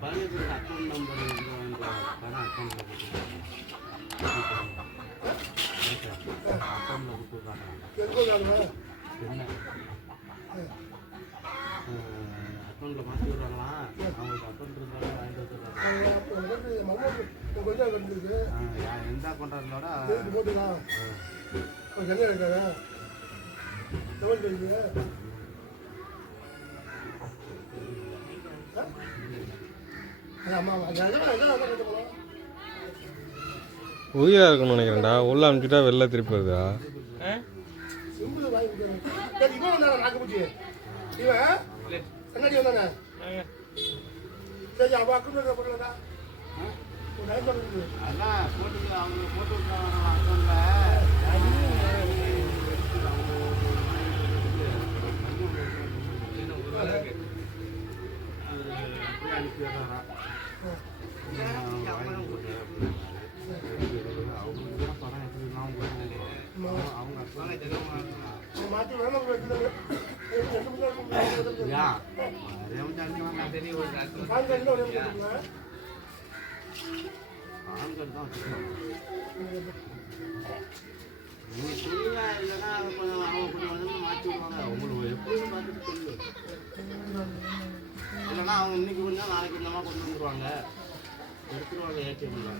பதினெட்டு account number அக்கௌண்ட்டில் கொடுத்துருக்காங்க என்ன அக்கௌண்ட்டில் மாற்றி விடுறாங்களா அவங்களுக்கு அக்கௌண்ட் இருந்தாலும் வாங்கிட்டு வந்துடுறாங்க எந்த அக்கௌண்ட்டாக இருந்தாலும் உயிராக இருக்குன்னு நினைக்கிறேன்டா. உள்ள அனுப்பிச்சுட்டா வெளில திருப்பி வருதா? இல்லைன்னா அவங்க இன்னைக்கு கொஞ்சம் நாளைக்கு கொஞ்சமாக கொண்டு வந்துருவாங்க எடுத்துருவாங்க ஏடிஎம்ல.